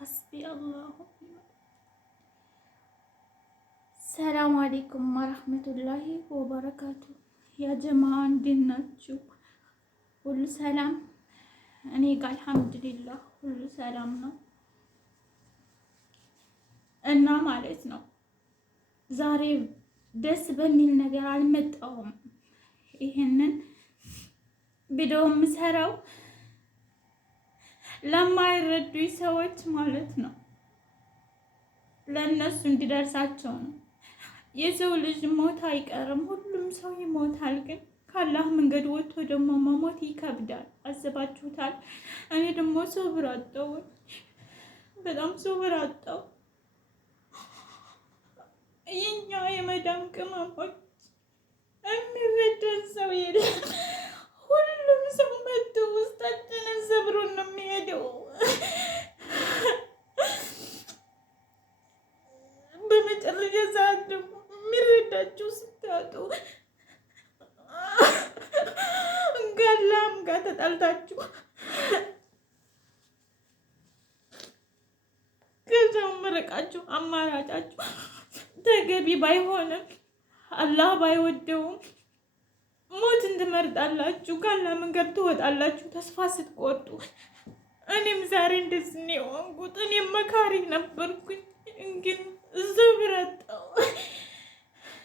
حسبي الله. ሰላም አለይኩም ወራህመቱላሂ ወበረካቱ። ያ ጀማዓ እንዴት ናችሁ? ሁሉ ሰላም? እኔ ጋር አልሐምዱሊላህ ሁሉ ሰላም ነው። እና ማለት ነው ዛሬ ደስ በሚል ነገር አልመጣሁም። ይሄንን ቪዲዮ የምሰራው ለማይረዱኝ ሰዎች ማለት ነው፣ ለእነሱ እንዲደርሳቸው ነው። የሰው ልጅ ሞት አይቀርም፣ ሁሉም ሰው ይሞታል። ግን ካላህ መንገድ ወጥቶ ደግሞ መሞት ይከብዳል። አስባችሁታል? እኔ ደግሞ ሶብር አጣሁ፣ በጣም ሶብር አጣሁ። የኛ የመዳም ቅመሞች የሚረዳን ሰው የለም። ሁሉም ሰው መጥቶ ውስጣችንን ሰብሮን ነው የሚሄደው። በመጨረሻ ሰዓት ደግሞ የሚረዳችሁ ስታጡ ጋላም ጋር ተጣልታችሁ ከዛው መረቃችሁ አማራጫችሁ ተገቢ ባይሆንም አላህ ባይወደውም ሞትን ትመርጣላችሁ። ካላ መንገድ ትወጣላችሁ ተስፋ ስትቆርጡ። እኔም ዛሬ እንደዚህ ነው የሆንኩት። እኔም መካሪ ነበርኩኝ ግን ሶብር አጣሁ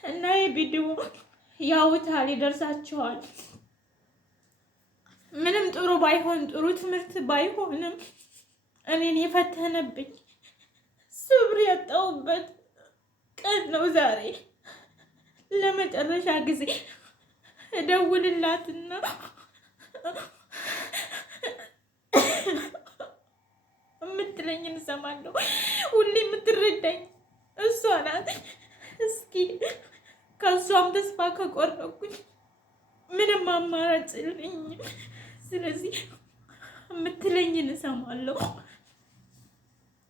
እና የቪዲዮ ያውታል፣ ይደርሳችኋል። ምንም ጥሩ ባይሆን ጥሩ ትምህርት ባይሆንም እኔን የፈተነብኝ ሶብር ያጣሁበት ቀን ነው ዛሬ። ለመጨረሻ ጊዜ እደውልላትና የምትለኝን እሰማለሁ። ሁሌ የምትረዳኝ እሷ ናት። እስኪ ከእሷም ተስፋ ከቆረኩኝ ምንም አማራጭ የለኝም። ስለዚህ የምትለኝን እሰማለሁ።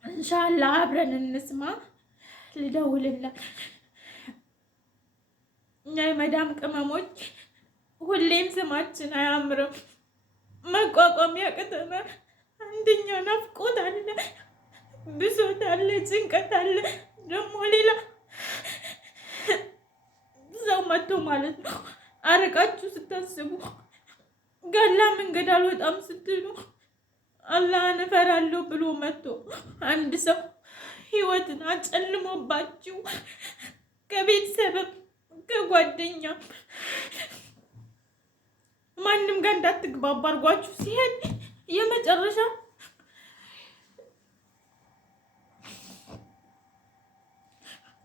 ኢንሻአላህ አብረን እንስማ። ልደውልላት። እኛ የመዳም ቅመሞች ሁሌም ስማችን አያምርም፣ መቋቋም ያቅተናል። አንደኛ ናፍቆት አለ፣ ብሶት አለ፣ ጭንቀት አለ። ደግሞ ሌላ ሰው መጥቶ ማለት ነው አረቃችሁ ስታስቡ፣ ጋላ መንገድ አልወጣም ስትሉ፣ አላህን እፈራለሁ ብሎ መጥቶ አንድ ሰው ህይወትን አጨልሞባችሁ ከቤተሰብም ከጓደኛ ማንም ጋር እንዳትግባባ አድርጓችሁ ሲሄድ የመጨረሻ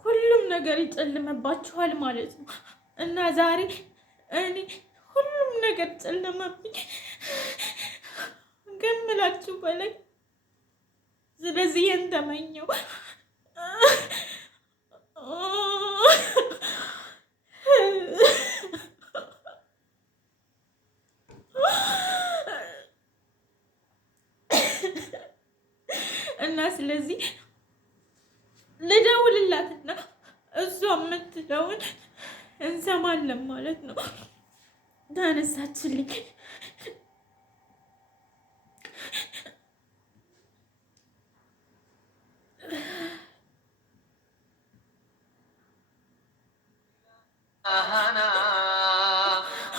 ሁሉም ነገር ይጨልመባችኋል ማለት ነው። እና ዛሬ እኔ ሁሉም ነገር ጨለመብኝ ገምላችሁ በላይ። ስለዚህ ተመኘው እና ስለዚህ ልደውልላትና እሷ የምትለውን እንሰማለን ማለት ነው። ተነሳችልኝ።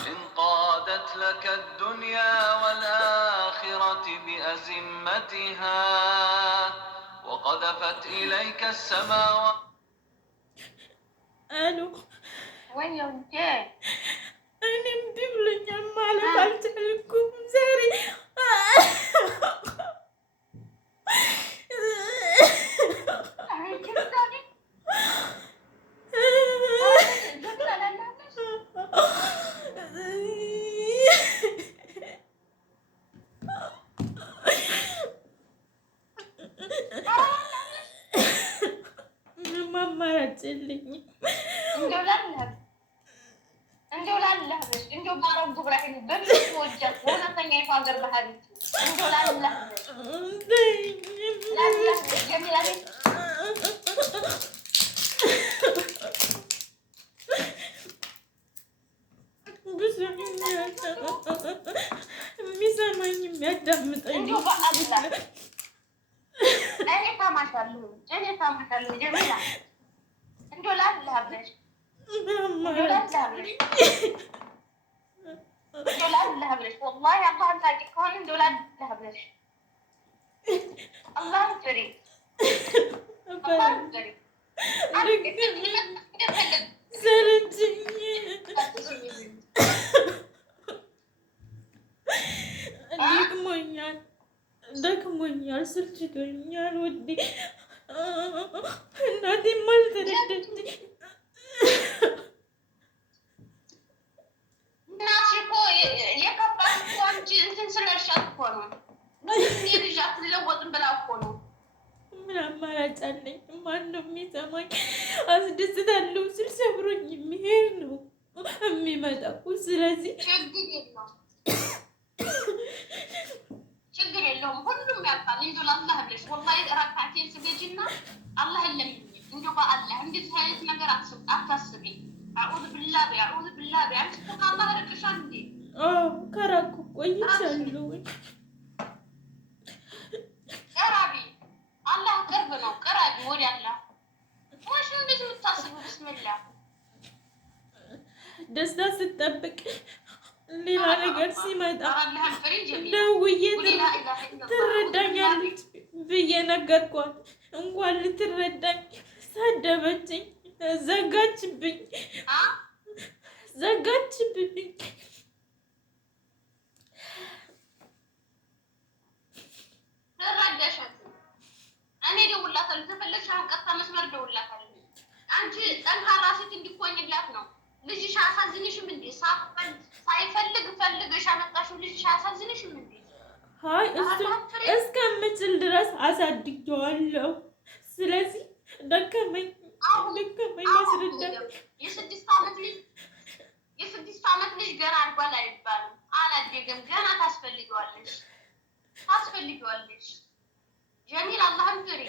انقادت لك الدنيا والآخرة بأزمتها وقذفت إليك السماوات. ألو وين يا أنا مدبلن يا مالك قلت لكم زاري እንደው ባረው ጉብራሂም በምን ወጀት ወናተኛ ይፋዘር ባህሪ እንደው ላላህ ጀሚላ ቤት የሚሰማኝ የሚያዳምጠኝ እንደው በአላህ እኔ ታማሻለሁ ጀሚላ እንደው ላላህ ብለሽ لا بلاش والله الله مساعدك هون دولار لا بلاش الله يجري الله يجري ደክሞኛል፣ ስልችቶኛል ውዴ። እናቴም አልተረዳችኝ። እናትሽ እኮ የከፋት እኮ አንቺ እንትን ስለሻት እኮ ነው። ልጅ አትለወጥም ብላ እኮ ነው። ምን አማራጭ አለኝ? ማነው የሚሰማኝ? አስደስታለሁ ስል ሰብሮኝ የሚሄድ ነው የሚመጣው። ስለዚህ ችግር የለውም፣ ሁሉም ያውቃል። እንደው ለአላህ ብለሽ ወላሂ ረካቴን ስገጂና አላህ ለምኝ። እንደው በአላህ እንደዚህ አይነት ነገር አታስቢ። አዑዙ ቢላሂ አንቺ እኮ ከአላህ ርቀሻል እንዴ? ከራኩ ቆይቻለሁ። ቅረቢ፣ አላህ ቅርብ ነው። ቅረቢ ወደ አላህ። ወይስ እንደዚህ የምታስቡ? ብስሚላህ ደስታ ስጠብቅ ሌላ ነገር ሲመጣ ደውዬ ትረዳኛለች ብዬ ነገርኳት። እንኳን ልትረዳኝ ሳደበችኝ፣ ዘጋችብኝ። እኔ እደውልላታለሁ። ተፈለግሽ አሁን ቀጥታ መስመር እደውልላታለሁ። አንቺ ጠንካራ ሴት እንዲኮኝላት ነው። ልጅሽ አያሳዝንሽም እንዴ? ሳይፈልግ ፈልገሽ አመጣሽው ልጅሽ አያሳዝንሽም እንዴ? አይ እሱ እስከምችል ድረስ አሳድጌዋለሁ። ስለዚህ ደከመኝ ማስረዳት። የስድስት ዓመት ልጅ ገና አድጓል አይባልም። አላደገም ገና ታስፈልጊዋለሽ። ጀሚል አላህን ፍሪ።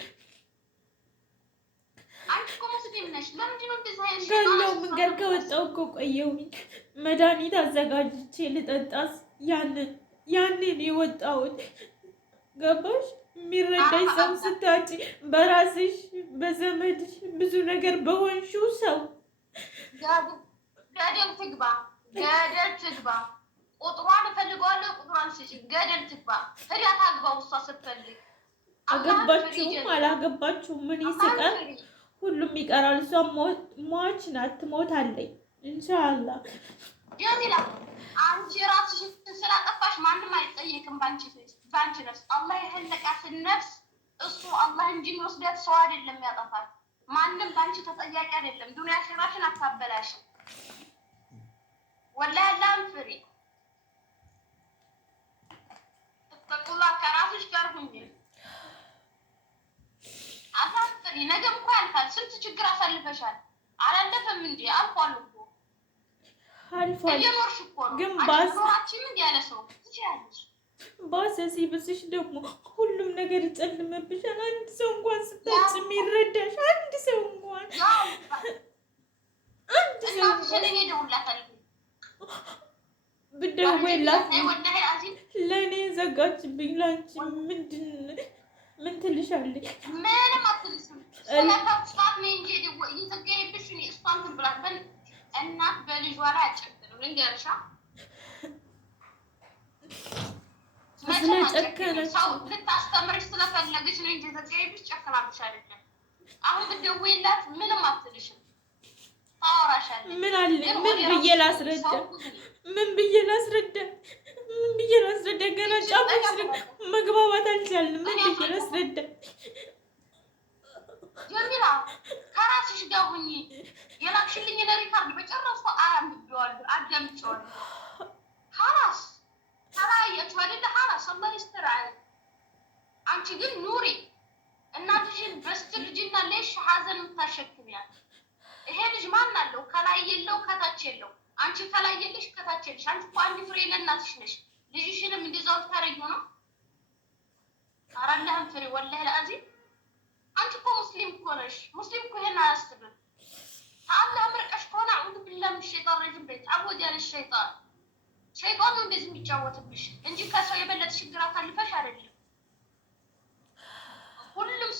አንቺ እኮ ሙስሊም ነሽ። ለምንድን ነው እንደዚህ አይነት ካለው መንገድ ከወጣሁ እኮ ቆየሁኝ። መድኃኒት አዘጋጅቼ ልጠጣስ ያንን የወጣሁት ገባሽ? የሚረዳኝ ሰው ስታጪ በራስሽ በዘመድሽ ብዙ ነገር በሆንሽው ሰው ገደል ትግባ። ቁጥሯን እፈልገዋለሁ። ቁጥሯን ስጪ። ገደል ትግባ። ህዲያ ታግባው። እሷ ስትፈልግ አገባችሁም አላገባችሁም ምን ይስቃል? ሁሉም ይቀራል። እሷ ሟች ናት፣ ትሞታለች ኢንሻአላህ። ጀሚላ አንቺ ራስሽን ስላጠፋሽ ማንም አይጠየቅም። ባንቺ ነፍስ አላህ የፈለቃትን ነፍስ እሱ አላህ እንጂ የሚወስዳት ሰው አይደለም ያጠፋል። ማንም ባንቺ ተጠያቂ አይደለም። ዱንያ ሸራሽን አታበላሽ። ወላሂ አላህን ፍሪ። ተቁላ ከራስሽ ጋር ሁኚ። አላህን ፍሪ። ነገም እኮ ያልፋል። ስንት ችግር አሳልፈሻል። አላለፈም እንዴ? አልፏል እኮ አልፏል። እየኖርሽ እኮ ነው። ግን ባሰራችን ምን ያለ ሰው ትችያለሽ። ባሰ ሲብስሽ ደግሞ ሁሉም ነገር ይጨልምብሻል። አንድ ሰው እንኳን ስታጭ የሚረዳሽ አንድ ሰው እንኳን ብደውይላት ለእኔ ዘጋችብኝ። ለአንቺ ምን ትልሻለች? ምንም አትልስም። ስለከፍቷት ነው እንጂ እየዘገየብሽ እሷን ትብላት እናት በልጇ ላይ አጨክንም። ልንገርሻ ስለጨከነች ሰው ልታስተምርሽ ስለፈለገች ነው እንጂ ዘገየብሽ ጨክናብሽ አይደለም። አሁን ብትደውይላት ምንም አትልሽም። ታወራሻለች። ምን አለ? ምን ብዬ ላስረዳ? ገና ጫፍሽ መግባባት አልቻልንም። ምን ብዬ ላስረዳ? ጀሚላ ከራስሽ ጋር ሁኚ። የላክሽልኝ ሪካርድ በጨረስኩ አዳምጬዋለሁ። ሀላስ ተለያያችሁ አይደለ? ሀላስ አላህ ይስጥር። አንቺ ግን ኑሪ። እናትሽን በስተርጅና ሌሽ ሀዘን የምታሸክሚያል። ይሄ ልጅ ማን አለው? ከላይ የለው ከታች የለው። አንቺ ከላይ የለሽ ከታች የለሽ። አንቺ እኮ አንድ ፍሬ ለእናትሽ ነሽ። ልጅሽንም እንደዛው ታረጊው ነው። ኧረ አላህን ፍሬ ወላሂ ለአዚም። አንቺ እኮ ሙስሊም እኮ ነሽ። ሙስሊም እኮ ይሄን አያስብም። ከአላህ ምርቀሽ ከሆነ አዑዙ ቢላሂ ሚነ ሸይጣን ረጂም በይ። ተዓወድ ያለ ሸይጣኑ እንደዚህ የሚጫወትብሽ እንጂ ከሰው የበለጠ ችግር አሳልፈሽ አይደለም። ሁሉም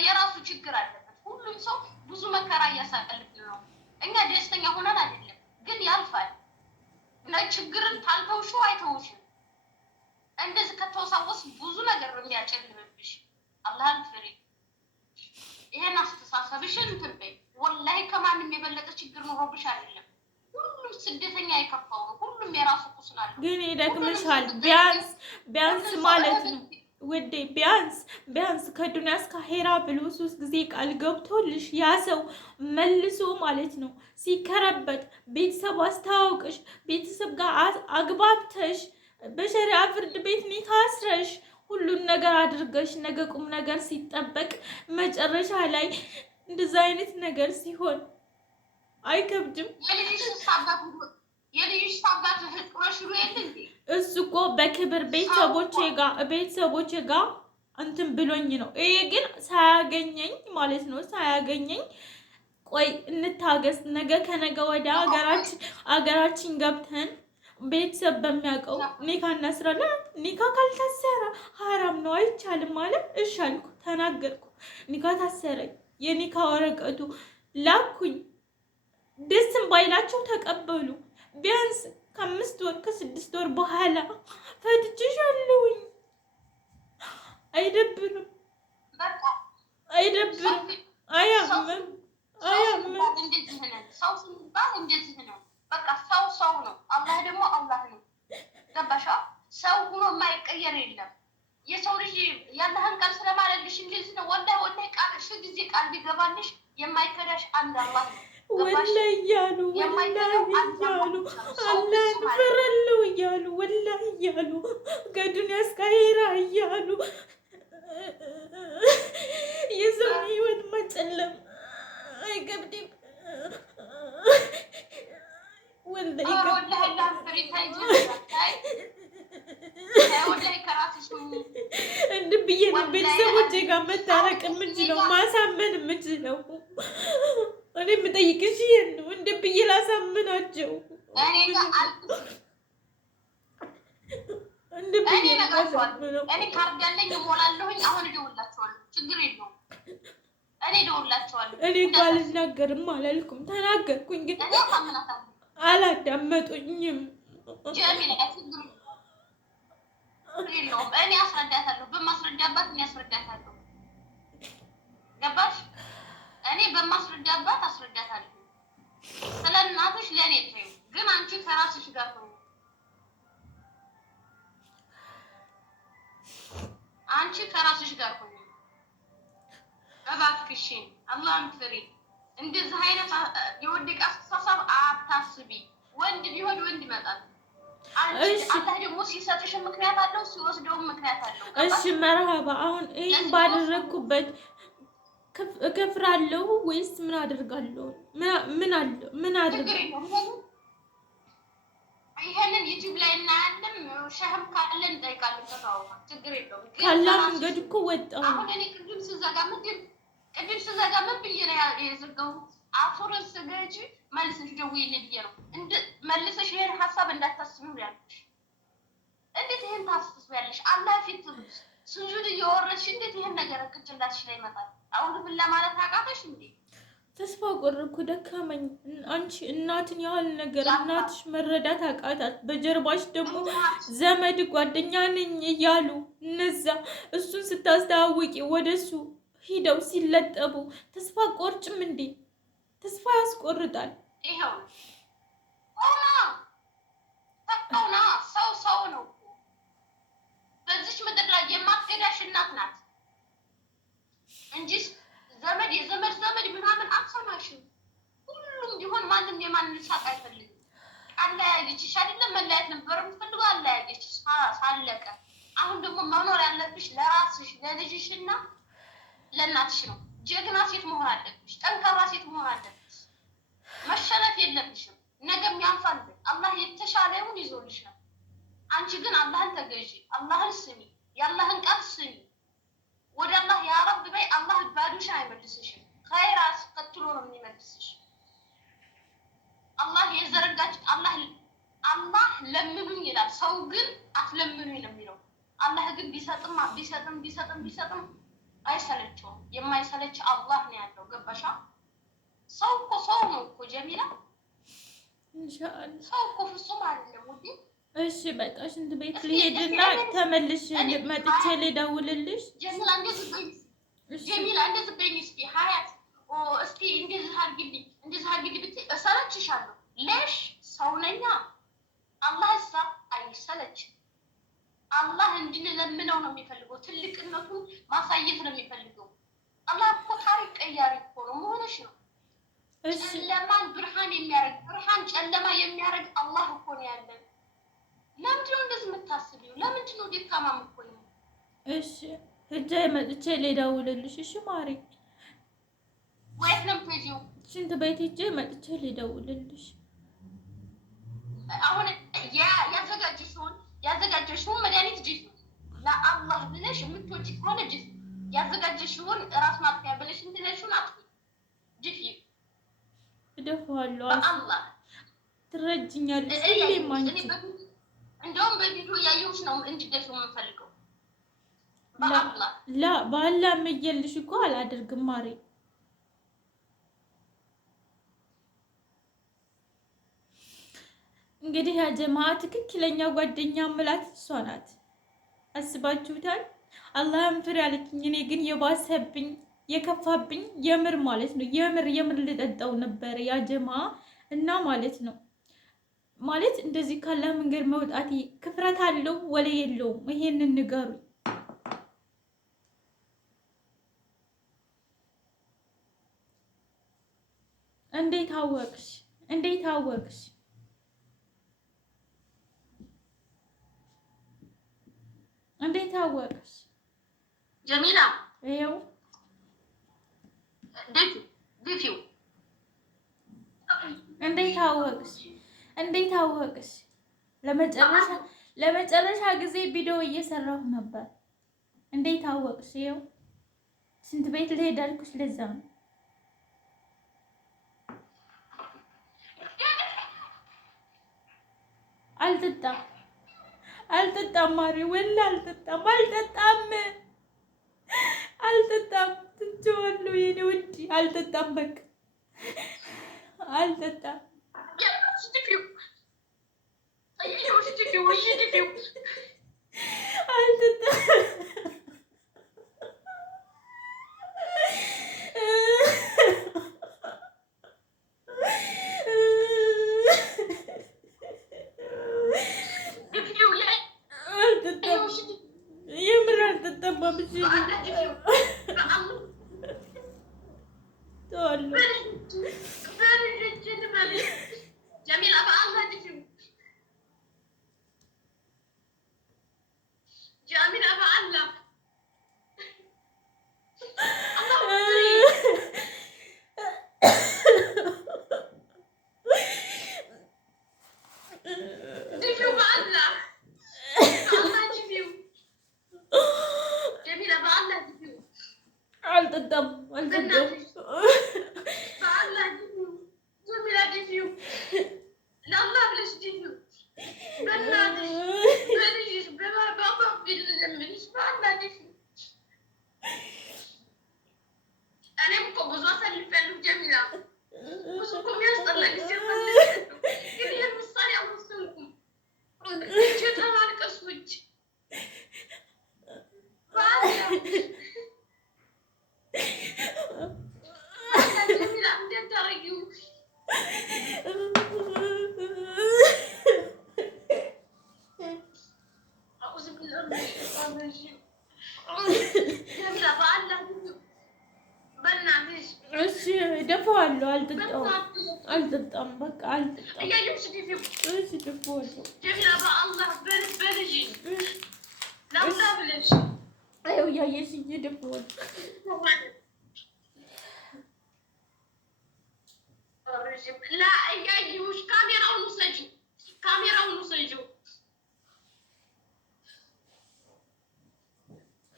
የራሱ ችግር አለበት። ሁሉም ሰው ብዙ መከራ እያሳለፈ ነው። እኛ ደስተኛ ሆነን አይደለም፣ ግን ያልፋል። ችግርን ታልተውሽው አይተውሽም። እንደዚህ ከተወሳወስ ብዙ ነገር ነው የሚያጨልምብሽ። አላህን ፍሪ። ይሄን አስተሳሰብሽን እንትን በይ። ወላሂ ከማንም የበለጠ ችግር ኖሮብሽ አይደለም። ሁሉም ስደተኛ የከፋው ነው። ሁሉም የራሱ ቁስል አለው። ግን ይደክምሻል። ቢያንስ ማለት ነው ውዴ፣ ቢያንስ ከዱንያ እስከ አኼራ ብሎ 3 ጊዜ ቃል ገብቶልሽ ያ ሰው መልሶ ማለት ነው ሲከረበት ቤተሰብ አስተዋውቅሽ ቤተሰብ ጋር አግባብተሽ በሸሪዓ ፍርድ ቤት ኒካ አስረሽ ሁሉን ነገር አድርገሽ ነገ ቁም ነገር ሲጠበቅ መጨረሻ ላይ እንደዛ አይነት ነገር ሲሆን አይከብድም? የልጅሽ አባት ጥሩሽሩ የለኝ። እሱ እኮ በክብር ቤተሰቦቼ ጋር እንትን ብሎኝ ነው። ይሄ ግን ሳያገኘኝ ማለት ነው ሳያገኘኝ ቆይ እንታገስ፣ ነገ ከነገ ወደ አገራችን ገብተን ቤተሰብ በሚያውቀው ኒካ እናስራለን። ኒካ ካልታሰረ ሀራም ነው አይቻልም ማለት እሺ አልኩ፣ ተናገርኩ። ኒካ ታሰረኝ። የኒካ ወረቀቱ ላኩኝ። ደስም ባይላቸው ተቀበሉ። ቢያንስ ከ5 ወር ከ6 ወር በኋላ ፈትቼሻለሁኝ። አይደብርም? አይደብርም? አያምም? ሰው ሲባል እንደዚህ ነው። በቃ ሰው ነው። አላህ ደግሞ አላህ ነው። ገባሻ? ሰው ሆኖ የማይቀየር የለም። የሰው ልጅ ያለህን ቃል ስለማለልሽ እንደዚህ ነው። ወላሂ ቃል ጊዜ ቃል ሊገባልሽ የማይከዳሽ አንድ አላህ ነው። ወላሂ እያሉ አላህን ፈራለሁ እያሉ ወላሂ እያሉ ከዱንያ እስከ አኼራ እያሉ የሰው ህይወት መጨለም አይከብድም? ወላሂ እንድ ብዬ ነው ቤተሰቦቼ ጋር መታረቅ የምችለው ማሳመን የምችለው። እኔ የምጠይቅሽ ይሄን ነው። እንድ ብዬ ላሳምናቸው እኔ ካርድ ያለኝ እሞላለሁኝ። አሁን እደውላቸዋለሁ። ችግር የለውም። እኔ እደውላቸዋለሁ። እኔ እኮ አልናገርም አላልኩም፣ ተናገርኩኝ ግን አላዳመጡኝም። ጀሚል የለውም። እኔ አስረዳታለሁ። በማስረዳባት እኔ አስረዳታለሁ። ገባሽ? እኔ በማስረዳባት አስረዳታለሁ። ስለ እናትሽ ለእኔ ተይው፣ ግን አንቺ ከራስሽ ጋር ነው። አንቺ ከራስሽ ጋር ሆኚ እባክሽን። አላህን ፍሪ። እንደዚህ አይነት የወደቀ አስተሳሰብ አታስቢ። ወንድ ቢሆን ወንድ ይመጣል። አላህ ደግሞ ሲሰጥሽ ምክንያት አለው፣ ሲወስደውም ምክንያት አለው። እሺ መርሃባ። አሁን ይሄን ባደረግኩበት እከፍራለሁ ወይስ ምን አደርጋለሁ? ምን አደርጋለሁ? ይሄንን ዩቲዩብ ላይ እናያለን። ሸህም ካለ እንጠይቃለን። ተሳውማ ችግር የለውም። ካላ መንገድ እኮ ወጣሁ። አሁን እኔ ቅድም ስዘጋ ምን ብዬ ነው የዘጋሁት? አፉርን ስገጂ መልሰሽ ደውዪልኝ ብዬ ነው። መልሰሽ ይሄን ሀሳብ እንዳታስቢው ያለሽ። እንዴት ይሄን ታስቢያለሽ? አላህ ፊት ስጁድ እየወረድሽ እንዴት ይሄን ነገር ቅጭላትሽ ላይ ይመጣል? አሁን ምን ለማለት አቃተሽ እንዴ? ተስፋ ቆረጥኩ፣ ደከመኝ። አንቺ እናትን ያህል ነገር እናትሽ መረዳት አቃታት። በጀርባሽ ደግሞ ዘመድ ጓደኛ ነኝ እያሉ እነዛ እሱን ስታስተዋውቂ ወደሱ ሂደው ሲለጠቡ ተስፋ ቆርጭም እንዴ? ተስፋ ያስቆርጣል። ይሄው ሆና ሰው ነው። በዚች ምድር ላይ የማትገዳሽ እናት ናት እንጂ የዘመድ ምናምን አትሰማሽም። ሁሉም ቢሆን ማንም የማንን ሳቅ አይፈልግም። አለያየችሽ አይደለም መለያየት ነበር የምትፈልገው፣ አለያየችሽ ሳለቀ። አሁን ደግሞ መኖር ያለብሽ ለራስሽ ለልጅሽና ለእናትሽ ነው። ጀግና ሴት መሆን አለብሽ። ጠንካራ ሴት መሆን አለብሽ። መሸነፍ የለብሽም። ነገም ያልፋል። አላህ የተሻለውን ይዞልሽ ነው። አንቺ ግን አላህን ተገዢ፣ አላህን ስሚ፣ የአላህን ቃል ስሚ። ወደ አላህ ያ ረብ በይ። አላህ ባዶሽን አይመልስሽም። ኸይር አስከትሎ ነው የሚመልስሽ። አላህ የዘረጋች አላህ ለምኑኝ ይላል። ሰው ግን አትለምኑኝ ነው የሚለው። አላህ ግን ቢሰጥም አይሰለቸውም። የማይሰለች አላህ ነው ያለው። ገባሻ? ሰው እኮ ሰው ነው እኮ ጀሚላ። ኢንሻአላህ ሰው እኮ ፍጹም አይደለም ውዴ። እሺ በቃ ሽንት ቤት ልሄድና ተመልሼ መጥቼ ልደውልልሽ። ጀሚላ እንደዚህ በይ፣ ጀሚላ እንደዚህ በይ። እስኪ ሀያት እስኪ እንደዚህ አድርጊልኝ፣ እንደዚህ አድርጊልኝ ብትይ እሰለችሻለሁ። ለሽ ሰው ነኛ። አላህ እሳ አይሰለችም። አላህ እንድንለምነው ነው የሚፈልገው። ትልቅነቱን ማሳየት ነው የሚፈልገው። አላህ እኮ ታሪክ ቀያሪ እኮ ነው። መሆንሽ ነው ጨለማን ብርሃን የሚያደርግ ብርሃን ጨለማ የሚያደርግ አላህ እኮ ነው ያለን። ለምንድን ነው እንደዚህ የምታስቢው? ለምንድን ነው ደካማ የምትሆኚው? እሺ ሂጅ መጥቼ ልደውልልሽ። እሺ ማሪ፣ ወይት ነው የምትሄጂው? ሽንት ቤት ሂጅ መጥቼ ልደውልልሽ። አሁን ያዘጋጀሽውን መድኃኒት ጅስ ለአላህ ብለሽ የምትወጪ ከሆነ ጅስ ያዘጋጀሽውን ራስ ማጥፊያ ብለሽ እንትነሽውን አጥፊ ጅፊ እደፋዋለሁ። በአላህ ትረጅኛለሽ። እንደውም በቪዲዮ ያየሁሽ ነው እንድትደፊው የምንፈልገው። በአላህ ላ በአላህ መየልሽ እኮ አላደርግም ማሪ። እንግዲህ ያ ጀማ ትክክለኛ ጓደኛ ምላት እሷ ናት። አስባችሁታል? አላህም ፍሬ አለችኝ። እኔ ግን የባሰብኝ የከፋብኝ የምር ማለት ነው የምር ልጠጣው ነበር ያ ጀማ እና ማለት ነው ማለት እንደዚህ ካለ መንገድ መውጣት ክፍረት አለው ወለ የለውም? ይሄንን ንገሩ። እንዴት አወቅሽ? እንዴት አወቅሽ? እንዴት አወቅሽ ጀሚላ? ይኸው ዲፊው እንዴት አወቅሽ? እንዴት አወቅሽ? ለመጨረሻ ጊዜ ቪዲዮ እየሰራሁ ነበር። እንዴት አወቅሽ? ይኸው ሽንት ቤት ልሄድ አልኩሽ። ለዛ ነው አልጠጣም ማሪ፣ ወላሂ አልጠጣም። ትቼዋለሁ የኔ ውድ፣ አልጠጣም። በቃ አልጠጣም። የምር አልጠጣም። እሺ ደፋዋለሁ። አልጠጣም። በቃ አልጠጣም። እሺ ደፋዋለሁ። አየው እያየሽ ደፋዋለሁ።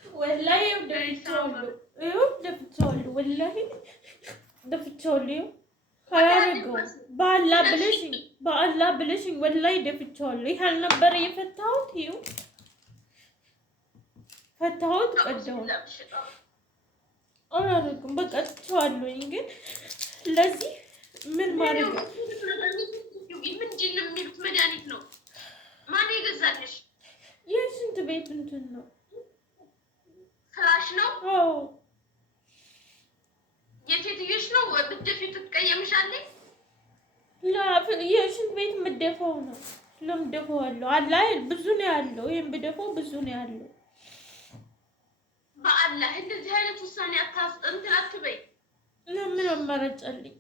ወላሂ ደፍቼዋለሁ። ወላሂ ደፍቼዋለሁ። አላደርገውም። በአላህ ብለሽኝ ወላሂ ደፍቼዋለሁ። ይሄ አልነበረ የፈታሁት። ይኸው ፈታሁት፣ ቀዳሁት። አላደርግም። በቃ ትቼዋለሁኝ። ግን ለዚህ ምን ማድረግ ምንድን ነው የሚሉት? መድኃኒት ነው። ማን የገዛልሽ? የሽንት ቤት እንትን ነው፣ ፍራሽ ነው። አዎ የሴትዮሽ ነው። ብትደፊ ትቀየምሻለች። የሽንት ቤት የምደፋው ነው። ለምን ደፋዋለሁ? አላ ብዙ ነው ያለው። ይሄን ብደፋው ብዙ ነው ያለው። በአላህ እንደዚህ አይነት ውሳኔ እንትን አትበይ። ለምን አማራጭ አለኝ?